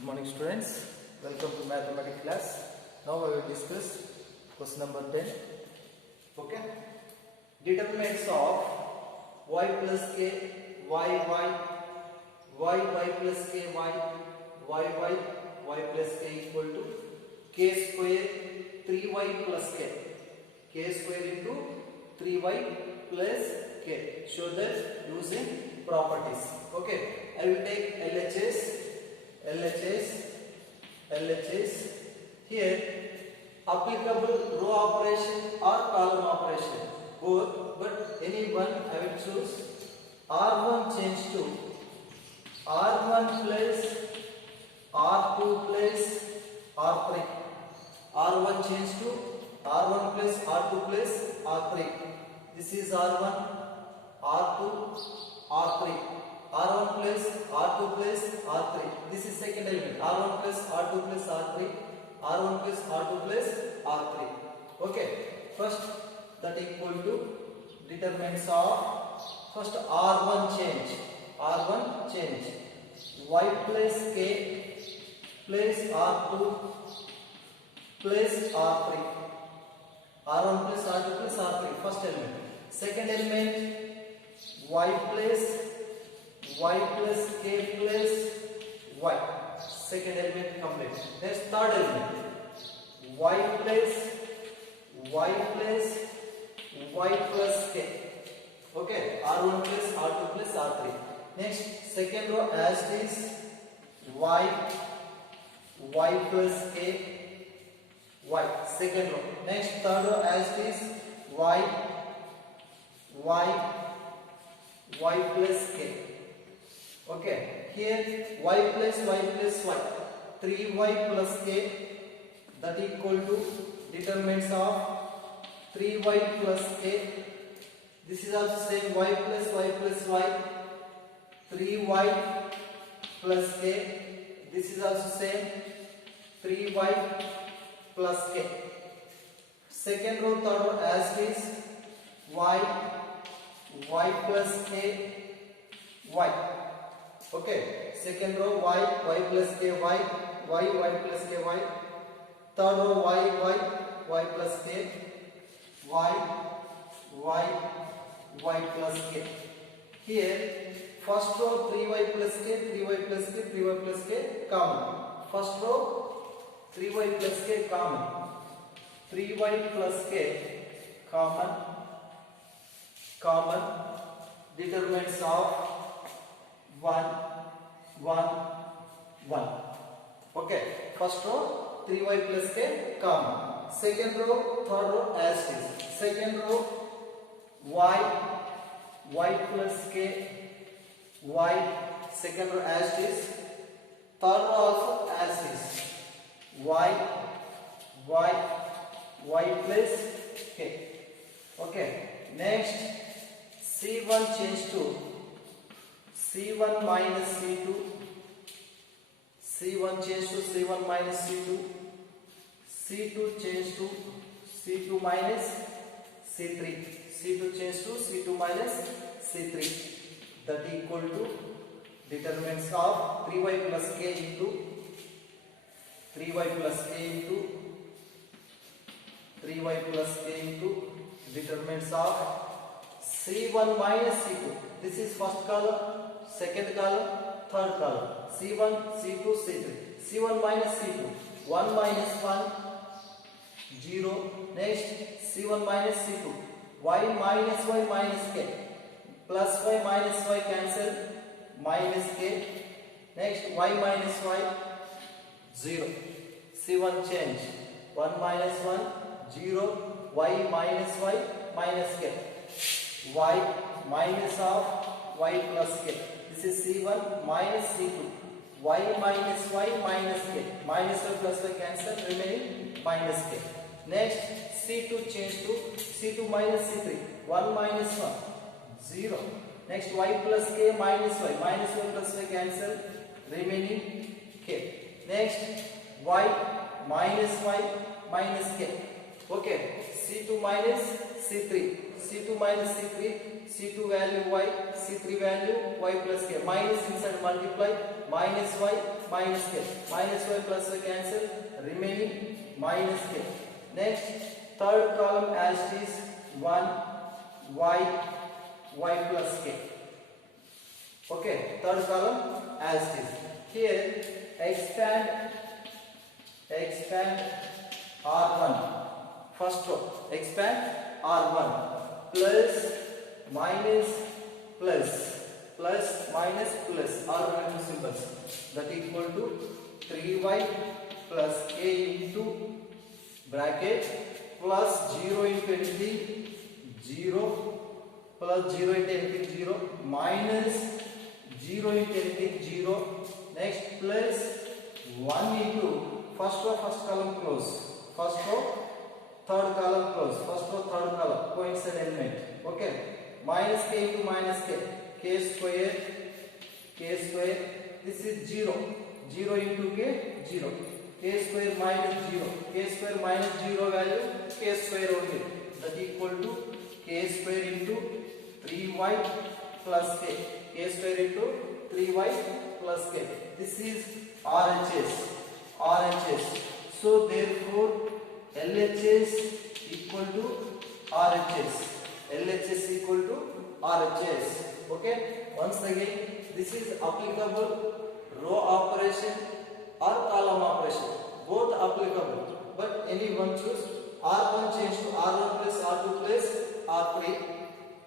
Good morning students, welcome to mathematics class. Now I will discuss question number 10. Okay, determinants of y plus k, y plus k, y plus k equal to k square 3y plus k square into 3y plus k. Show that using properties. Okay, I will take LHS. Here applicable row operation or column operation both, but any one I will choose. R1 change to R1 plus R2 plus R3. R1 change to R1 plus R2 plus R3. This is R1, R2, R3. R1 plus R2 plus R3. This is second element. R1 plus R2 plus R3. R1 plus R2 plus R3. Okay. First that equal to determinants of first R1 change. R1 change. Y plus k plus R2 plus R3. R1 plus R2 plus R3. First element. Second element y plus k plus y. Second element complete. Next third element y plus k. Okay, R1 plus R2 plus R3. Next second row as is y plus k y. Second row. Next third row as is y plus k. Okay, here y plus y 3y plus k, that equal to determinants of 3y plus k. This is also same y plus y 3y plus k. This is also same 3y plus k. Second row, third row as is y plus k y. Okay, second row y plus k y plus k y. Third row y plus k y plus k. Here first row 3y plus k common. First row 3y plus k common. 3y plus k common. Determinants of 1. Okay, first row 3y plus k common. Second row, third row as is. Second row y plus k y. Second row as is. Third row also as is. y plus k. Okay, next C1 change to C1 minus C2. C1 change to C1 minus C2. C2 change to C2 minus C3. C2 change to C2 minus C3. That equal to determinants of 3y plus k into 3y plus k into determinants of C1 minus C2. This is first column, second column, third column. C1, C2, C3. C1 minus C2. 1 minus 1, 0. Next, C1 minus C2. Y minus y minus k. Plus y minus y cancel. Minus k. Next, y minus y, 0. C1 change. 1 minus 1, 0. Y minus y minus k. Y minus of y plus k. This is C1 minus C2. Y minus y minus k. Minus y plus y cancel, remaining minus k. Next C2 change to C2 minus C3. 1 minus 1, 0. Next y plus k minus y. Minus y plus y cancel, remaining k. Next y minus k. Okay, C2 minus C3. C2 minus C3, C2 value y, C3 value y plus k. Minus inside multiply, minus y minus k. Minus y plus y cancel, remaining minus k. Next, third column as it is 1 y plus k. Okay, third column as it is. Here expand R1. First row, expand R1 plus minus plus minus plus alternative symbols, that equal to 3y plus k into bracket plus 0 into anything 0 plus 0 into anything 0 minus 0 into anything 0. Next plus 1 into first row first column close, first row third column close, first row third column coincident element. Okay, minus k into minus k square, this is 0 into k 0, k square minus 0, k square minus 0 value k square only, that equal to k square into 3y plus k square into 3y plus k. This is RHS. So therefore LHS equal to RHS. Okay, once again, this is applicable row operation or column operation, both applicable, but any one choose. R1 change to R1 plus R2 plus R3,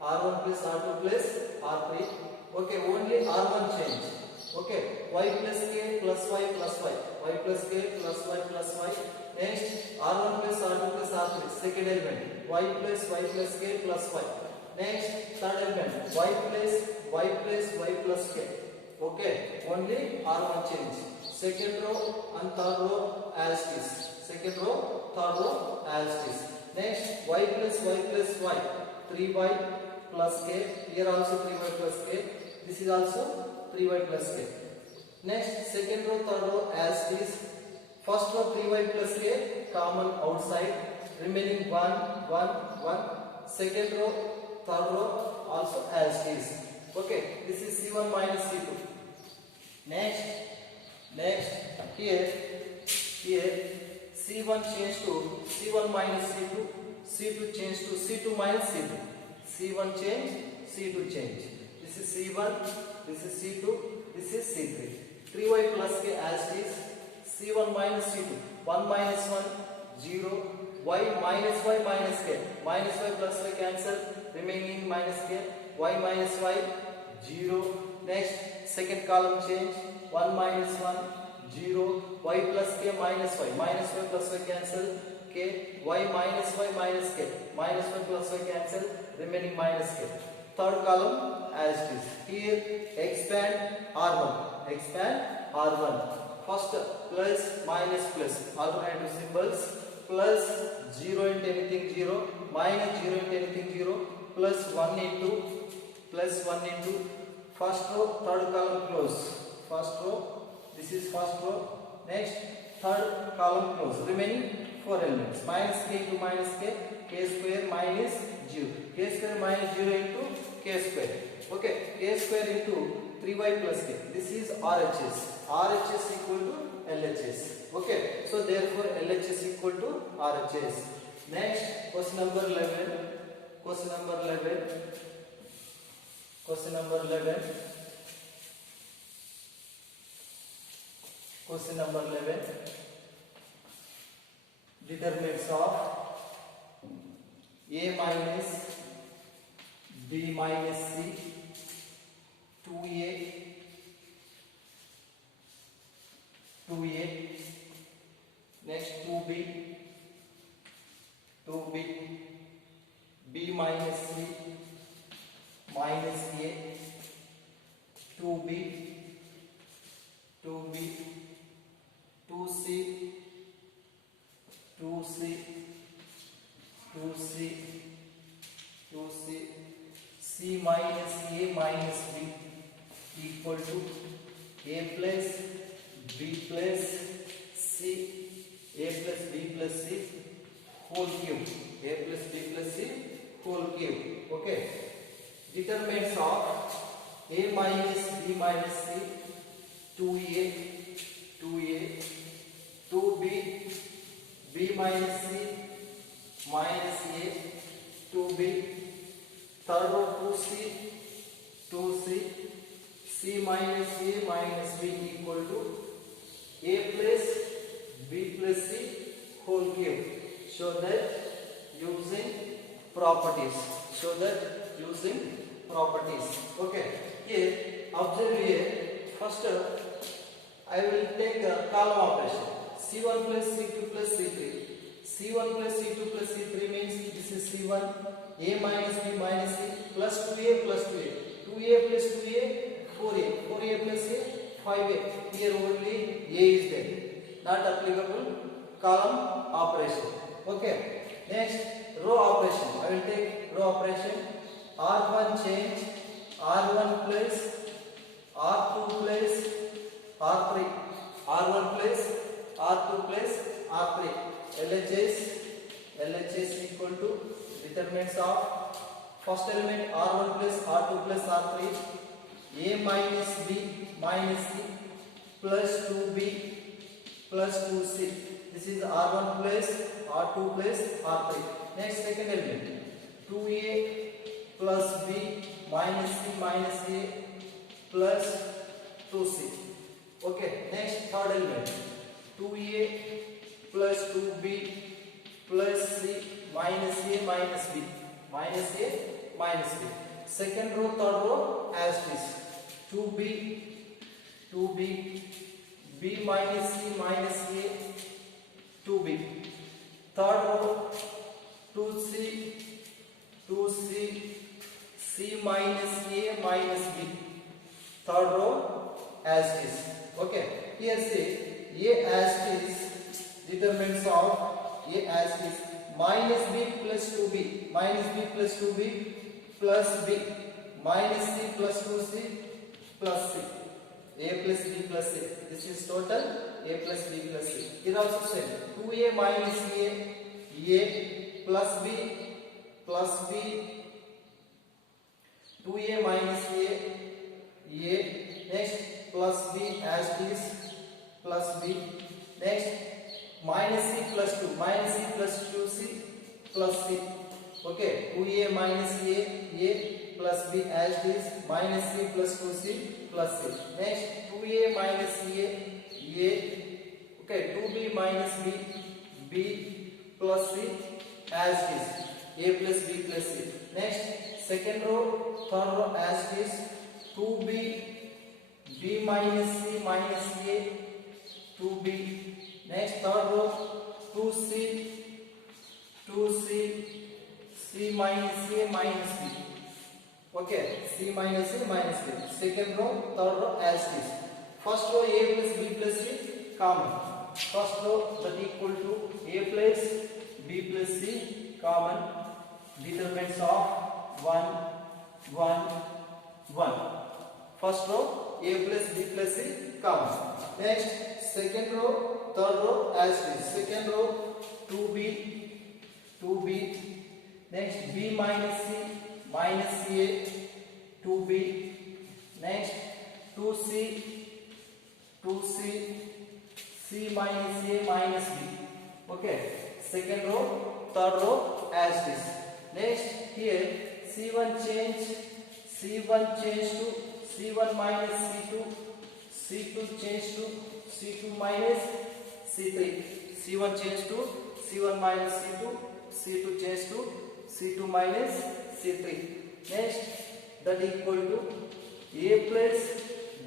R1 plus R2 plus R3. Okay, only R1 change. Okay, y plus k plus y plus y, y plus k plus y plus y. Next, R1 plus R2 plus R3, second element, y plus k plus y. Next, third element, y plus y plus k. Okay, only R1 change. Second row and third row as it is. Second row, third row as it is. Next, y plus y, 3y plus k. Here also 3y plus k. This is also 3y plus k. Next, second row, third row as it is. First row 3y plus k common outside, remaining 1. Second row, third row also as it is. Okay, this is C1 minus C2. Next, here C1 change to C1 minus C2, C2 change to C2 minus C2. C1 change, C2 change. This is C1, this is C2, this is C3. 3y plus k as it is. C1 minus C2, 1 minus 1, 0, y minus k, minus y plus y cancel, remaining minus k, y minus y, 0. Next, second column change, 1 minus 1, 0, y plus k minus y plus y cancel, k, y minus k, minus y plus y cancel, remaining minus k. Third column as it is. Here expand R1. First plus minus plus alternative symbols, plus 0 into anything 0, minus 0 into anything 0, plus 1 into first row third column close, first row, this is first row. Next, third column close, remaining 4 elements, minus k into minus k square minus 0, k square minus 0 into k square. Okay, k square into 3y plus k. This is RHS equal to LHS. Okay, so therefore LHS equal to RHS. Next, question number 11. Determinants of A minus B minus C, 2A, next 2B, B minus C minus A, 2B, 2C, C minus A minus B equal to A plus B plus C, A plus B plus C whole cube, A plus B plus C whole cube. Okay, determinants of A minus B minus C, 2a, 2a, 2b, b minus c, minus a, 2b, third row 2c, 2c, c minus a minus b equal to a plus b plus c whole cube. Show that using properties. Show that using properties. Okay. Here, observe here. First, I will take a column operation. C1 plus C2 plus C3. C1 plus C2 plus C3 means this is C1. A minus B minus C plus 2A plus 2A. 2A plus 2A, 4A. 4A plus A, 5A. Here only A is there. Not applicable column operation. Okay. Next, row operation. I will take row operation. R1 change. R1 plus R2 plus R3. R1 plus R2 plus R3. LHS equal to determinants of first element R1 plus R2 plus R3. A minus B minus C plus 2B plus 2C. This is R1 plus R2 plus R3. Next, second element 2A plus B minus C minus A plus 2C. Okay. Next, third element 2A plus 2B plus C minus A minus B minus A minus B. Second row, third row as this 2B, B minus C minus A, 2B. Third row 2C, C minus A minus B. Third row as is. Okay. Here say A as is determinants of A as is minus B plus 2B, minus B plus 2B plus B minus C plus 2C plus C. A plus B plus C. This is total A plus B plus C. Here also same 2A minus A plus B plus B, 2A minus A, next plus B as this plus B, next minus C plus 2, minus C plus 2C plus C. Okay, 2A minus A plus B as this minus C plus 2C plus C. Next 2A minus A, okay, 2B minus B plus C as this A plus B plus C. Next, second row, third row as this 2B, B minus C minus A, 2B. Next, third row 2C, C minus A minus B. Okay, C minus A minus B. Second row, third row as this. First row A plus B plus C common. First row that equal to A plus B plus C common. Determinants of 1, 1, 1. First row A plus B plus C common. Next, second row, third row as this. Second row 2B. Next B minus C minus A, 2B. Next 2C, C minus A minus B. Okay. Second row, third row as this. Next, here C1 change to C1 minus C2, C2 change to C2 minus C3, C1 change to C1 minus C2, C2 change to C2 minus C3. Next, that equal to A plus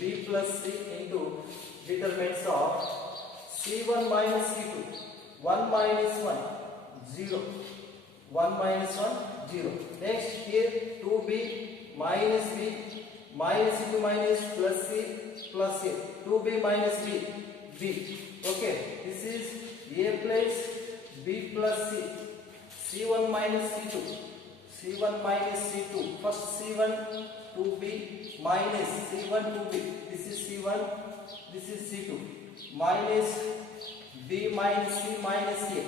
B plus C into determinants of C1 minus C2, 1 minus 1, 0. 1 minus 1, 0. Next, here 2B minus B minus C2 minus plus C plus C. 2B minus B, B. Okay, this is A plus B plus C. C1 minus C2. C1 minus C2. First C1, 2B minus C1, 2B. This is C1, this is C2. Minus B minus C minus A.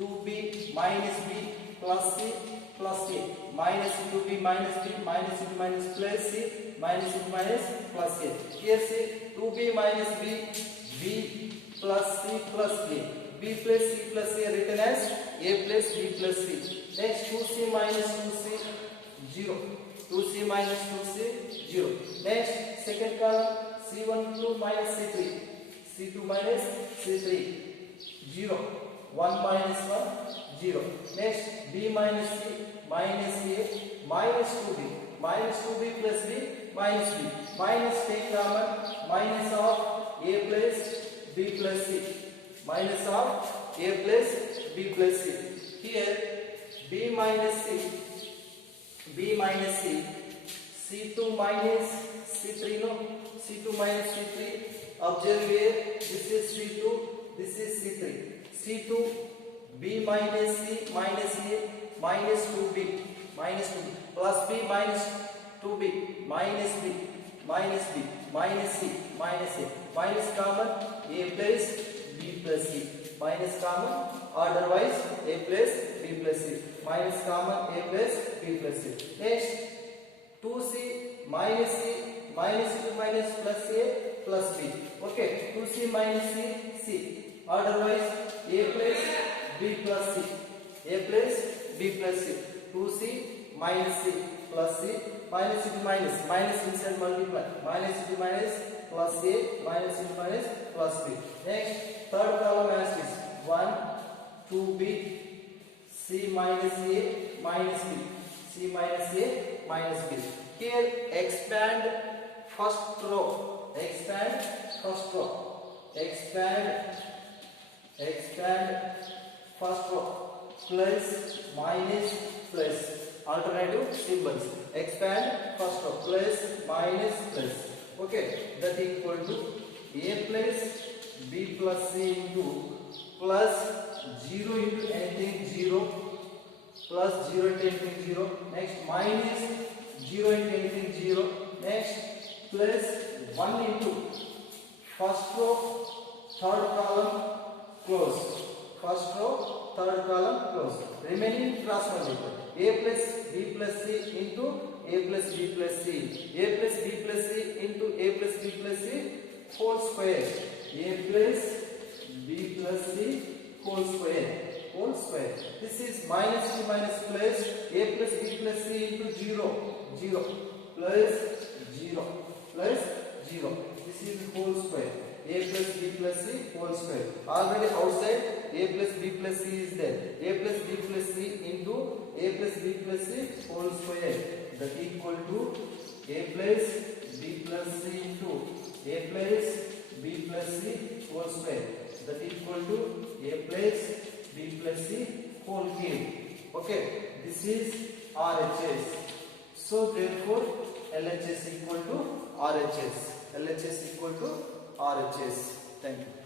2B minus B plus C plus A. Minus 2B minus B minus C2 minus plus C minus C2 minus plus A. Here see 2b minus b, b plus c plus a, b plus c plus a written as a plus b plus c. Next 2c minus 2c 0, 2c minus 2c 0. Next second column c12 minus c3, c2 minus c3 0, 1 minus 1 0. Next b minus c minus a minus 2b, minus 2b plus b minus b, minus take common, minus of a plus b plus c, minus of a plus b plus c. Here b minus c, b minus c, c2 minus c3, no, c2 minus c3. Observe here, this is c2, this is c3. c2 b minus c minus a minus 2b, minus 2b plus b minus 2b minus b minus b minus c minus a, minus common a plus b plus c, minus common order wise a plus b plus c, minus common a plus b plus c. Next 2c minus c minus 2 minus plus a plus b. Okay, 2c minus c, c order wise a plus b plus c, a plus b plus c. 2c minus c plus c, minus into minus, minus inside multiply, minus into minus plus a, minus into minus plus b. Next third column as is 1 2b, c minus a minus b, c minus a minus b. Here expand first row, expand first row, expand first row, plus minus plus, alternative symbols, expand first row, plus minus plus. Okay, that equal to a plus b plus c into plus 0 into anything 0, plus 0 into anything 0. Next minus 0 into anything 0. Next plus 1 into first row third column close, first row third column close, remaining cross multiply, a plus b plus c into a plus b plus c, a plus b plus c into a plus b plus c whole square, a plus b plus c whole square, whole square. This is minus to minus plus, a plus b plus c into 0, 0 plus 0 plus 0. This is whole square, a plus b plus c whole square. Already outside a plus b plus c is there, a plus b plus c into a plus b plus c whole square, that equal to a plus b plus c into a plus b plus c whole square, that equal to a plus b plus c whole cube. Okay, this is RHS. So therefore LHS equal to RHS, LHS equal to RHS. Thank you.